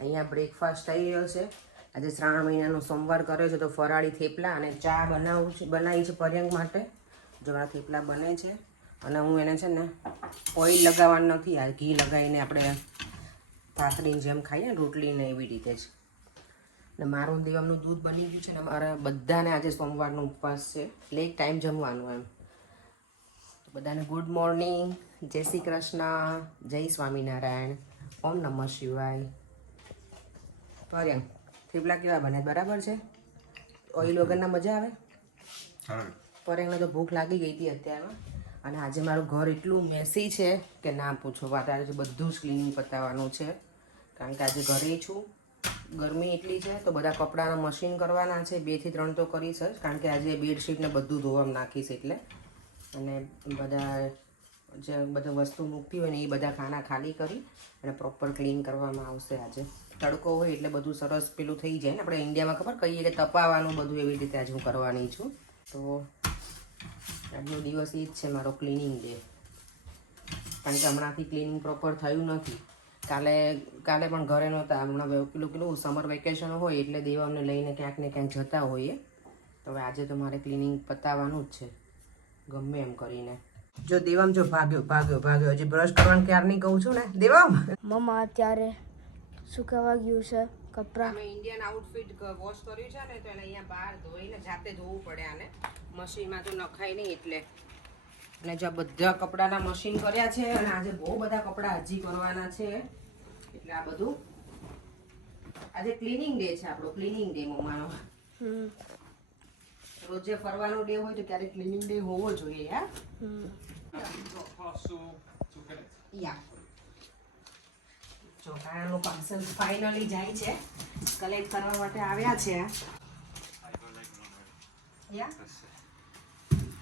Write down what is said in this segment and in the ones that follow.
અહીંયા બ્રેકફાસ્ટ થઈ રહ્યો છે. આજે શ્રાવણ મહિનાનો સોમવાર કર્યો છે તો ફરાળી થેપલા અને ચા બનાવી છે પર્યંક માટે. જો આ થેપલા બને છે અને હું એને છે ને ઓઇલ લગાવવાનું નથી, આ ઘી લગાવીને આપણે ભાખરીની જેમ ખાઈએ ને રોટલીને એવી રીતે જ. ને મારું દેવમનું દૂધ બની ગયું છે ને મારા બધાને આજે સોમવારનો ઉપવાસ છે એટલે એક ટાઈમ જમવાનું એમ. તો બધાને ગુડ મોર્નિંગ, જય શ્રી કૃષ્ણ, જય સ્વામિનારાયણ, ઓમ નમઃ શિવાય. પર્યંક થેપલા કેવા બને? બરાબર છે? ઓઇલ વગરના મજા આવે? પર્યંકને તો ભૂખ લાગી ગઈ હતી અત્યારમાં. અને આજે મારું ઘર એટલું મેસી છે કે ના પૂછો વાત. આજે બધું જ ક્લિનિંગ પતાવવાનું છે કારણ કે આજે ઘરે છું, ગરમી એટલી છે તો બધા કપડાના મશીન કરવાના છે. 2 થી 3 તો કરીશ જ કારણ કે આજે બેડશીટને બધું ધોવામાં નાખીશ એટલે. અને બધા વસ્તુ મૂકતી હોય ને એ બધા ખાના ખાલી કરી અને પ્રોપર ક્લીન કરવામાં આવશે. આજે તડકો હોય એટલે બધું સરસ પેલું થઈ જાય ને, આપણે ઇન્ડિયામાં ખબર કહીએ કે તપાવવાનું બધું, એવી રીતે આજે હું કરવાની છું. તો આજનો દિવસ એ જ છે મારો ક્લિનિંગ ડે, કારણ કે હમણાંથી ક્લિનિંગ પ્રોપર થયું નથી. કાલે પણ ઘરે નહોતા. હમણાં પેલું સમર વેકેશન હોય એટલે દેવામને લઈને ક્યાંક ને ક્યાંક જતા હોઈએ. તો હવે આજે તો મારે ક્લિનિંગ પતાવવાનું જ છે ગમે એમ કરીને. જો દેવામ જો ભાગ્યો હજી બ્રશ કરવાનું ક્યારની કહું છું ને દેવામ. મમ્મા અત્યારે સુકાવા ગયું છે કપડાં. અમે ઇન્ડિયન આઉટફિટ વોશ કર્યું છે ને તો એને અહીંયા બહાર ધોઈને જાતે ધોવું પડે આને, મશીનમાં તો નખાય નહીં એટલે. અને જો બધા કપડાના મશીન કર્યા છે અને આજે બહુ બધા કપડાં હજી કરવાના છે એટલે આ બધું આજે ક્લિનિંગ ડે છે આપણો. ક્લિનિંગ ડે મમ્માનો. રોજે ફરવાનો ડે હોય તો ક્યારેક ક્લિનિંગ ડે હોવો જોઈએ યાર. જો કાણાનું પાર્સલ ફાઇનલી જાય છે, કલેક્ટ કરવા માટે આવ્યા છે. Yeah?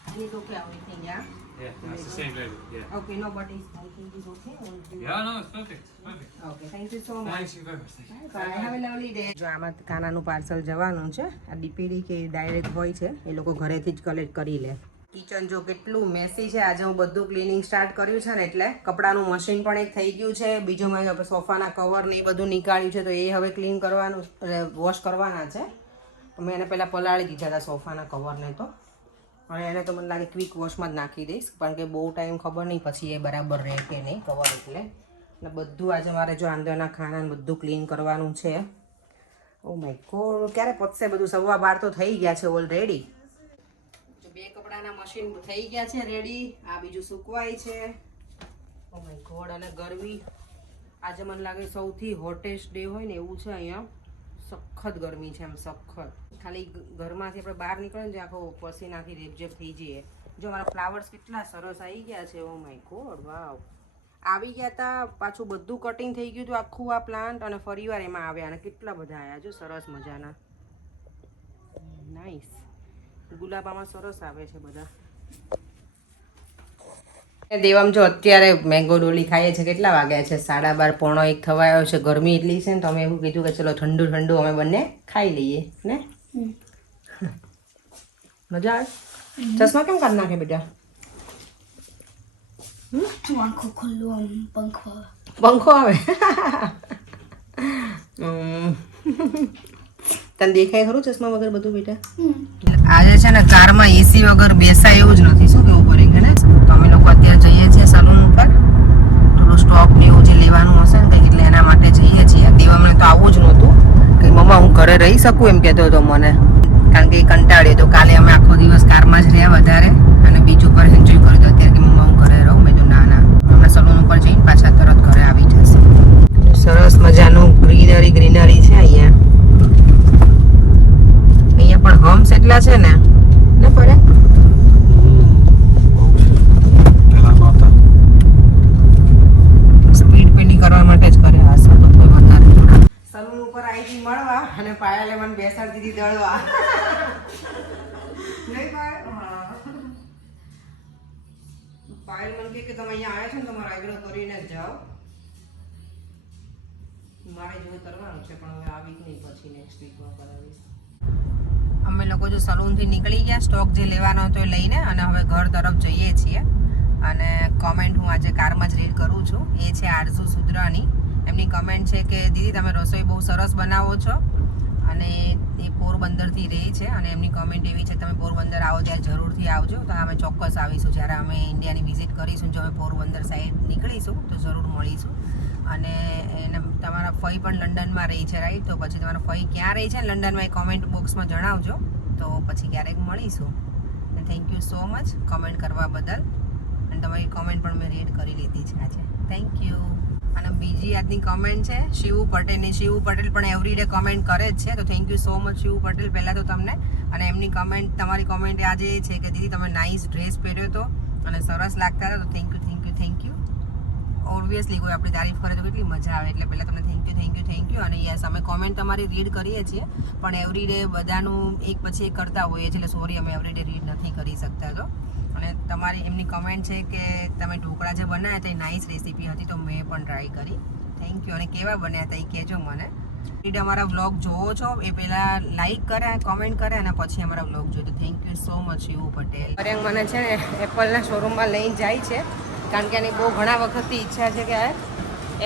I need to okay everything, yeah? Yeah, that's the same level. Yeah. Okay, no, but I think it's okay. Yeah, no, it's perfect. It's perfect. Okay, thank you so much. Thank you very much. Thank you. Bye. Have a lovely day. જો આમાં કાનાનું parcel જવાનું છે. આ ડીપીડી કે direct હોય છે એ લોકો ઘરેથી જ કલેક્ટ કરી લે. કિચન જો કેટલું મેસી છે. આજે હું બધું ક્લિનિંગ સ્ટાર્ટ કર્યું છે ને એટલે કપડાનું મશીન પણ એક થઈ ગયું છે. બીજું મેં સોફાના કવર ને એ બધું નીકાળ્યું છે તો એ હવે ક્લીન કરવાનું, વોશ કરવાના છે. મેં એને પહેલાં પલાળી દીધા હતા સોફાના કવરને તો, અને એને તો મને લાગે ક્વિક વોશમાં જ નાખી દઈશ કારણ કે બહુ ટાઈમ ખબર નહીં પછી એ બરાબર રહે કે નહીં કવર એટલે. અને બધું આજે મારે જો અંદરના ખાનાને બધું ક્લીન કરવાનું છે. ઓ માય ગોડ, ક્યારે પતશે બધું? 12:15 તો થઈ ગયા છે ઓલરેડી. જો 2 કપડાના મશીન થઈ ગયા છે રેડી, આ બીજું સુકવાય છે. ઓ માય ગોડ, અને ગરમી આજે મને લાગે સૌથી હોટેસ્ટ ડે હોય ને એવું છે. અહીંયા સખત ગરમી છે, એમ સખત. ખાલી ઘરમાંથી આપણે બહાર નીકળે ને આખો પસીનાથી રેપઝેપ થઈ જઈએ. જો મારા ફ્લાવર્સ કેટલા સરસ આવી ગયા છે. ઓ માય ગોડ, વાવ. આવી ગયા હતા, પાછું બધું કટિંગ થઈ ગયું હતું આખું આ પ્લાન્ટ, અને ફરીવાર એમાં આવ્યા અને કેટલા બધા આવ્યા. જો સરસ મજાના, નાઈસ. ગુલાબામાં સરસ આવે છે બધા. દેવામ જો અત્યારે મેંગો ડોલી ખાઈએ છે. કેટલા વાગ્યા છે? 12:30 પોણો 1 થવા આવ્યો છે. ગરમી એટલી છે ને તો અમે એવું કીધું કે ચલો ઠંડુ ઠંડુ અમે બંને ખાઈ લઈએ ને. મજા આવે? ચશ્મા કેમ કાઢ નાખે બેટા? આંખો ખુલ્લું આમ પંખો આવે. તને દેખાય ખરું ચશ્મા વગર બધું બેટા? આજે છે ને કારમાં એસી વગર બેસાય એવું જ નથી. શું કેવું પડે કે ને? તો અમે લોકો અત્યારે જઈએ છીએ સલૂન ઉપર, થોડું સ્ટોક ને એવું જે લેવાનું હશે ને એટલે એના માટે જઈએ છીએ. દેવામાં તો આવું જ નહોતું કે મમ્મા હું ઘરે રહી શકું એમ કહેતો હતો મને, કારણ કે એ કંટાળ્યો હતો. કાલે અમે આખો દિવસ કારમાં જ રહ્યા વધારે અને બીજું પર એન્જોય કર્યું. તો અત્યારે કે મમ્મા હું ઘરે રહું. મેં કીધું ના ના, અમે સલૂન ઉપર જઈને પાછા તરત ઘરે આવી જશે. સરસ મજાનું ગ્રીનરી છે અહીંયા. અહીંયા પણ હમ્સ એટલા છે ને પડે. સ્પીડ પેલી કરવા માટે જ કરે આ સલૂન વધારે. સલૂન ઉપર આવી હતી મળવા અને પાયલે મને બેસાડી દીધી દળવા. નહીં પાયલ? હા, પાયલ મને કે તમે અહીંયા આવ્યા છો ને તમારો આઈબ્રો કરીને જ જાઓ. મારે જો કરવાનું છે પણ હવે આ વીક નહીં, પછી નેક્સ્ટ વીકમાં કરાવીશ. અમે લોકો જો સલૂનથી નીકળી ગયા, સ્ટોક જે લેવાનો હતો એ લઈને, અને હવે ઘર તરફ જઈએ છીએ. અને કોમેન્ટ હું આજે કારમાં જ રીડ કરું છું. એ છે આરઝુ સુદ્રાની. એમની કમેન્ટ છે કે દીદી તમે રસોઈ બહુ સરસ બનાવો છો, અને એ પોરબંદરથી રહે છે, અને એમની કમેન્ટ એવી છે તમે પોરબંદર આવો ત્યારે જરૂરથી આવજો. તો અમે ચોક્કસ આવીશું જ્યારે અમે ઇન્ડિયાની વિઝિટ કરીશું. જો અમે પોરબંદર સાઈડ નીકળીશું તો જરૂર મળીશું. અને એને તમારા ફઈ પણ લંડનમાં રહી છે રાઈટ, તો પછી તમારા ફઈ ક્યાં રહી છે લંડનમાં એ કોમેન્ટ બોક્સમાં જણાવજો, તો પછી ક્યારેક મળીશું. અને thank you so much comment કરવા બદલ, અને તમારી કોમેન્ટ પણ મેં રીડ કરી લીધી છે આજે. Thank you. અને બીજી આજની કમેન્ટ છે શિવ પટેલની. શિવ પટેલ પણ એવરીડે કમેન્ટ કરે જ છે, તો thank you so much Shiv Patel પહેલાં તો તમને. અને એમની કમેન્ટ, તમારી કોમેન્ટ આજે એ છે કે દીદી તમે નાઇસ ડ્રેસ પહેર્યો હતો અને સરસ લાગતા હતા, તો thank you thank you thank you. Obviously કોઈ આપણી તારીફ કરે તો કેટલી મજા આવે, એટલે પહેલાં તમને thank you thank you thank you. અને યસ અમે કોમેન્ટ તમારી રીડ કરીએ છીએ, પણ એવરીડે બધાનું એક પછી એક કરતા હોઈએ છીએ, એટલે સોરી અમે એવરીડે રીડ નથી કરી શકતા. તો અને તમારી એમની કમેન્ટ છે કે તમે ઢોકળા જે બનાવ્યા હતા એ નાઇસ રેસીપી હતી, તો મેં પણ ટ્રાય કરી. Thank you. અને કેવા બન્યા હતા એ કહેજો મને. અમારા વ્લોગ જોવો છો એ પહેલાં લાઈક કરે, કોમેન્ટ કરે, અને પછી અમારા વ્લોગ જોજો. તો thank you so much Shiv Patel. અરે મને છે ને એપલના શોરૂમમાં લઈને જાય છે, કારણ કે એની બહુ ઘણા વખતથી ઈચ્છા છે કે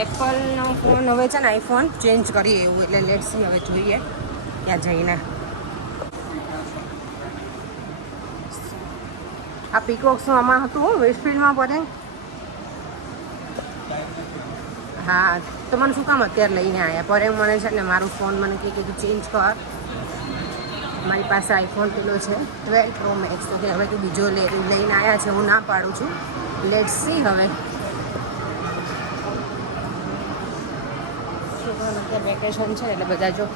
એપલનો ફોન હવે છે ને આઈફોન ચેન્જ કરીએ એવું, એટલે લેટ્સ સી હવે જોઈએ ત્યાં જઈને. આ પીકોક્સનું આમાં હતું વેસ્ટફિલ્ડમાં પડે. હા, તો મને શું કામ અત્યારે લઈને આવ્યા? પર એમ મને છે ને મારું ફોન મને કીધું ચેન્જ કર. મારી પાસે આઈફોન પેલો છે 12 Pro Max, તો હવે તું બીજો લઈને આવ્યા છે, હું ના પાડું છું. લેટ્સ સી હવે. અત્યારે વેકેશન છે એટલે બધા જો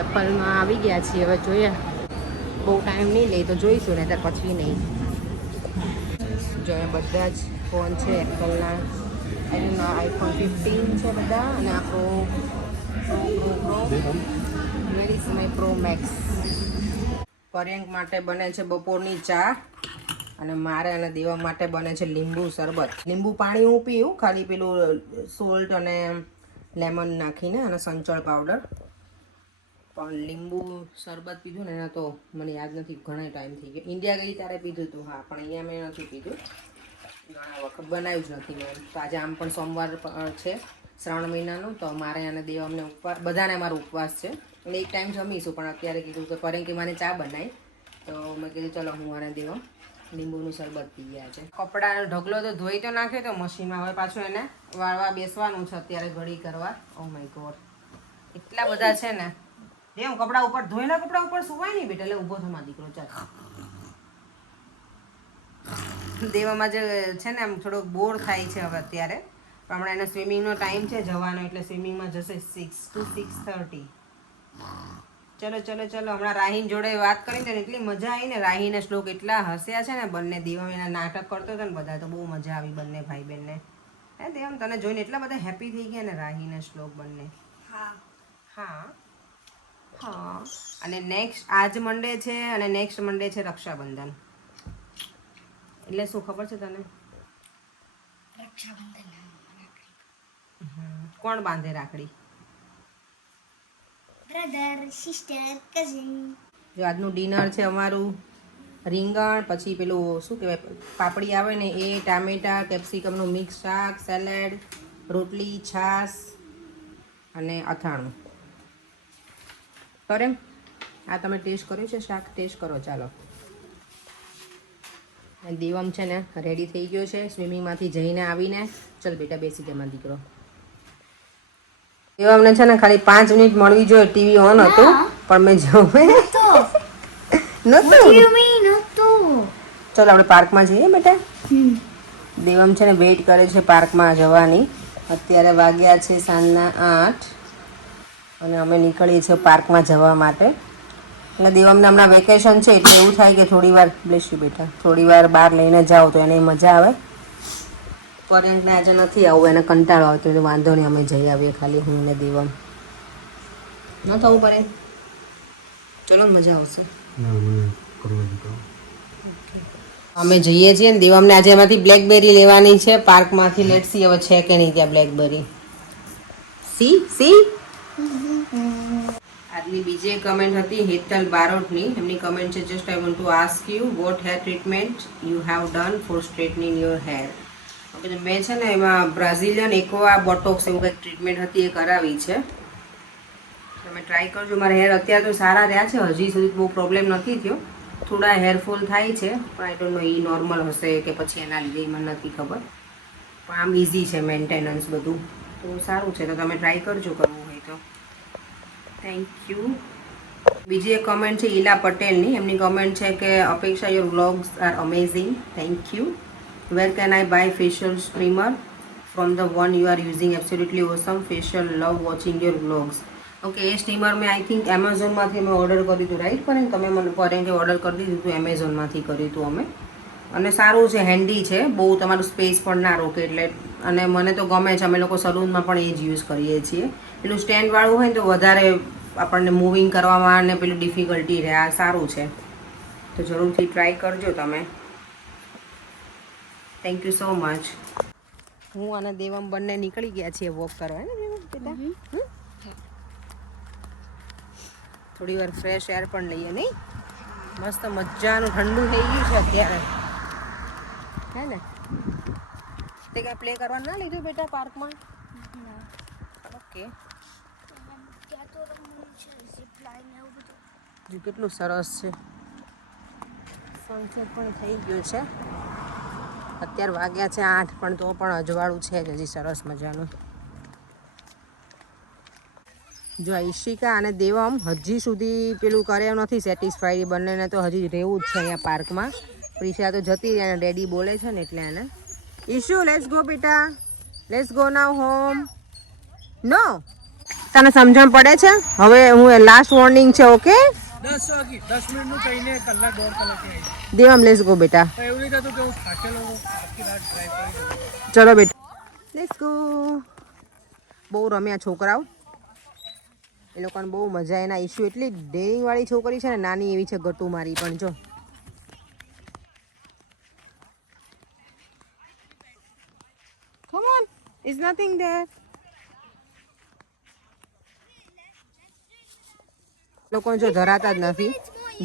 એપલમાં આવી ગયા છીએ. હવે જોઈએ, બહુ ટાઈમ નહીં લે તો જોઈશું, ને ત્યાર પછી નહીં. જો બધા જ ફોન છે એપલના. એના આઈફોન 15 છે બધા, અને આ પ્રો પ્રો મેક્સ. પર્યંક માટે બને છે બપોરની ચા, અને મારે અને દેવા માટે બને છે લીંબુ શરબત. લીંબુ પાણી હું પીવું ખાલી પેલું સોલ્ટ અને લેમન નાખીને, અને સંચળ પાવડર. પણ લીંબુ શરબત પીધું ને એના તો મને યાદ નથી, ઘણા ટાઈમ થઈ ગયો. ઇન્ડિયા ગઈ ત્યારે પીધું હતું, હા, પણ અહીંયા મેં નથી પીધું, ઘણા વખત બનાવ્યું જ નથી મેં. તો આજે આમ પણ સોમવાર છે શ્રાવણ મહિનાનું, તો મારે અને દેવ અમને ઉપવાસ, બધાને અમારો ઉપવાસ છે, એટલે એક ટાઈમ જમીશું. પણ અત્યારે કીધું કે પરેંકી મને ચા બનાવી, તો મેં કીધું ચલો હું અને દેવ લીંબુનું શરબત પી ગયા છે. કપડાનો ઢગલો તો ધોઈ તો નાખ્યો તો મશીનમાં, હવે પાછું એને વાળવા બેસવાનું છે અત્યારે ઘડી કરવા. ઓ માય ગોડ, એટલા બધા છે ને. દેવ કપડા ઉપર ધોયેલા કપડા ઉપર સુવાય નહીં બેટા, એટલે ઊભો થવા દીકરો. ચાલ, દેવામાં જે છે ને આમ થોડોક બોર થાય છે હવે અત્યારે, પણ હમણાં એને સ્વિમિંગનો ટાઈમ છે જવાનો, એટલે સ્વિમિંગમાં જશે 6 to 6:30. ચલો ચલો ચલો. હમણાં રાહીન જોડે વાત કરીને એટલી મજા આવી ને, રાહીને શ્લોક એટલા હસ્યા છે ને બંને. દેવમ એના નાટક કરતો હતો ને બધા, તો બહુ મજા આવી બંને ભાઈ બહેનને. હે દેવમ, તને જોઈને એટલા બધા હેપી થઈ ગયા ને રાહીને શ્લોક બંને. હા હા હા. અને નેક્સ્ટ આજ મંડે છે, અને નેક્સ્ટ મંડે છે રક્ષાબંધન. એટલે શું ખબર છે તને? કોણ બાંધે રાખડી? Brother, sister, cousin. જો આજનું ડિનર છે અમારું રીંગણ, પછી પેલું શું કહેવાય પાપડી આવે ને એ, ટામેટા કેપ્સિકમનું મિક્સ શાક, સેલેડ, રોટલી, છાશ અને અથાણું. કરે આ તમે ટેસ્ટ કર્યું છે શાક? ટેસ્ટ કરો ચાલો. દેવમ છે ને રેડી થઈ ગયો છે સ્વિમિંગમાંથી જઈને આવીને. ચલ બેટા બેસી જા દીકરો. દેવમને છે ને ખાલી 5 મિનિટ મળવી જોઈએ, ટીવી ઓન હતું પણ મેં જોવે નહોતું. ચલો આપણે પાર્કમાં જઈએ બેટા. દેવમ છે ને વેઇટ કરે છે પાર્કમાં જવાની. અત્યારે વાગ્યા છે સાંજના 8, અને અમે નીકળીએ છીએ પાર્કમાં જવા માટે. એટલે દેવમને હમણાં વેકેશન છે, એટલે એવું થાય કે થોડી વાર બેસી બેઠા, થોડી વાર બહાર લઈને જાઓ તો એને મજા આવે. પર્યંકને આજે નથી આવું, એને કંટાળો આવતો, એટલે વાંધો નહીં અમે જઈ આવીએ ખાલી હું ને દેવમ. ન થવું પડે, ચલો મજા આવશે. અમે જઈએ છીએ ને દેવમને આજે એમાંથી બ્લેકબેરી લેવાની છે પાર્કમાંથી. લેટ્સ સી હવે છે કે નહીં ત્યાં બ્લેકબેરી. સી સી આ આજની બીજી એક કમેન્ટ હતી હેતલ બારોટની. એમની કમેન્ટ છે just I want to ask you what hair treatment you have done for straightening your hair. Okay, મેં છે ને એમાં બ્રાઝિલિયન એક્વા બોટોક્સ એવું કંઈક ટ્રીટમેન્ટ હતી એ કરાવી છે. તમે ટ્રાય કરજો. મારા હેર અત્યારે તો સારા રહ્યા છે, હજી સુધી બહુ પ્રોબ્લેમ નથી થયો. થોડા હેરફોલ થાય છે પણ I don't know A normal હશે કે પછી એના લીધે મને નથી ખબર. પણ આમ ઇઝી છે મેન્ટેનન્સ બધું, તો સારું છે. તો તમે ટ્રાય કરજો કરવું હોય તો. Thank you. બીજી એક કમેન્ટ છે ઈલા પટેલની. એમની કમેન્ટ છે કે Apeksha your vlogs are amazing. Thank you. Where can I buy facial streamer from the one you are using absolutely awesome facial love watching your vlogs. Okay, a steamer મેં I think એમેઝોનમાંથી મેં order કર્યું હતું, right? પણ તમે મને ફોરેનથી order કરી દીધું હતું, એમેઝોનમાંથી કર્યું હતું અમે. અને સારું છે, હેન્ડી છે, બહુ તમારું સ્પેસ પણ ના રોકે એટલે. અને મને તો ગમે છે, અમે લોકો સલૂનમાં પણ એ જ યુઝ કરીએ છીએ. પેલું સ્ટેન્ડવાળું હોય ને તો વધારે આપણને મૂવિંગ કરવામાં અને પેલું ડિફિકલ્ટી રહે. આ સારું છે, તો જરૂરથી ટ્રાય કરજો તમે. Thank you so much. હું અને દેવમ બંને નીકળી ગયા છીએ વોક કરવા, ને દેવમ? થોડી વાર ફ્રેશ એર પણ લઈએ, નહીં? મસ્ત મજાનું ઠંડુ થઈ ગયું છે અત્યારે, હે ને? તે કાંઈ પ્લે કરવાનું ના લીધું બેટા પાર્કમાં? ઓકે. જો કેટલું સરસ છે. સનસેટ પણ થઈ ગયું છે. અત્યારે વાગ્યા છે 8, પણ તો પણ અજવાળું છે જ હજી સરસ મજાનું. જો ઈશિકા અને દેવમ હજી સુધી પેલું કર્યા નથી સેટિસ્ફાઈડ. બંનેને તો હજી રહેવું જ છે અહીંયા પાર્કમાં. પ્રિશા તો જતી રહી અને ડેડી બોલે છે ને એટલે એને. ઈશુ, લેટ્સ ગો બેટા, લેટ્સ ગો નાવ હોમ. નો, તને સમજણ પડે છે? હવે હું લાસ્ટ વોર્નિંગ છે, ઓકે? 10 મિનિટનું કહીને કલાક 1.5 કલાકે આવી. દેવમ લેટ્સ ગો બેટા. પણ એવું નહીં થતું કે હું થાકેલો હોઉં, આખી રાત ડ્રાઈવ કરી. ચલો બેટા, લેટ્સ ગો. બહુ રમ્યા છોકરાઓ, એ લોકોને બહુ મજા. એના ઈશુ એટલી ડેરિંગ વાળી છોકરી છે ને, નાની એવી છે ગટુ મારી પણ. જો come on, is nothing there. લોકોને જો ધરાતા જ નથી.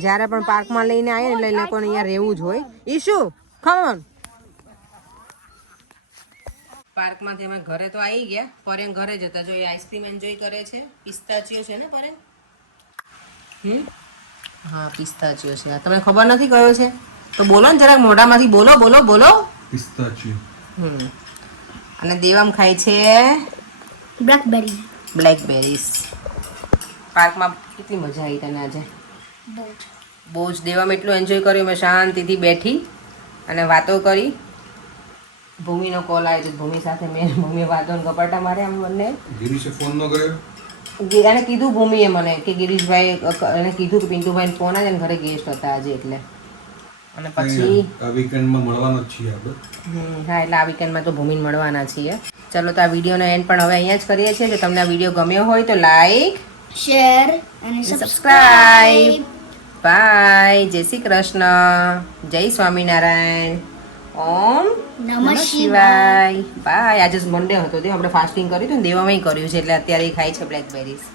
જ્યારે પણ પાર્કમાં લઈને આવીએ એટલે એ લોકોને અહીંયા રહેવું જ હોય. ઈશુ, કમ ઓન. પાર્કમાંથી અમે ઘરે તો આવી ગયા. પરેન ઘરે જતા જો એ આઈસ્ક્રીમ એન્જોય કરે છે. પિસ્તાચિયો છે ને પરેન? હા, પિસ્તાચિયો છે. તમને ખબર નથી કયો છે? તો બોલો ને જરાક, મોઢામાંથી બોલો બોલો બોલો. પિસ્તાચિયો. અને દેવમ ખાય છે બ્લેકબેરી. બ્લેકબેરીઝ. પાર્કમાં કેટલી મજા આવી તને આજે? બહુ જ. દેવમ એટલું એન્જોય કર્યું. મેં શાંતિથી બેઠી અને વાતો કરી. ભૂમિનો કોલ આવ્યો તો ભૂમિ સાથે મેં ભૂમિએ વાતો કપાટા મારે આમ બંને. ગિરીશે ફોન ન કર્યો? એને કીધું ભૂમિએ મને કે ગિરીશભાઈ એને કીધું કે પિન્ટુભાઈ ફોન આવે ને ઘરે ગેસ્ટ હતા આજે એટલે. અને પછી આ વીકેન્ડમાં મળવાના જ છીએ આપણે. હા, એટલે આ વીકેન્ડમાં તો ભૂમિને મળવાના છીએ. ચલો, તો આ વિડીયોનો એન્ડ પણ હવે અહીંયા જ કરીએ છીએ. જો તમને આ વિડીયો ગમ્યો હોય તો લાઈક, શેર અને સબસ્ક્રાઈબ. બાય. જય શ્રી કૃષ્ણ. જય સ્વામિનારાયણ. ઓમ નમઃ શિવાય. બાય. આજે મંડે હતો, આપણે ફાસ્ટિંગ કર્યું હતું ને, દેવામાં કર્યું છે એટલે અત્યારે એ ખાય છે બ્લેકબેરીઝ.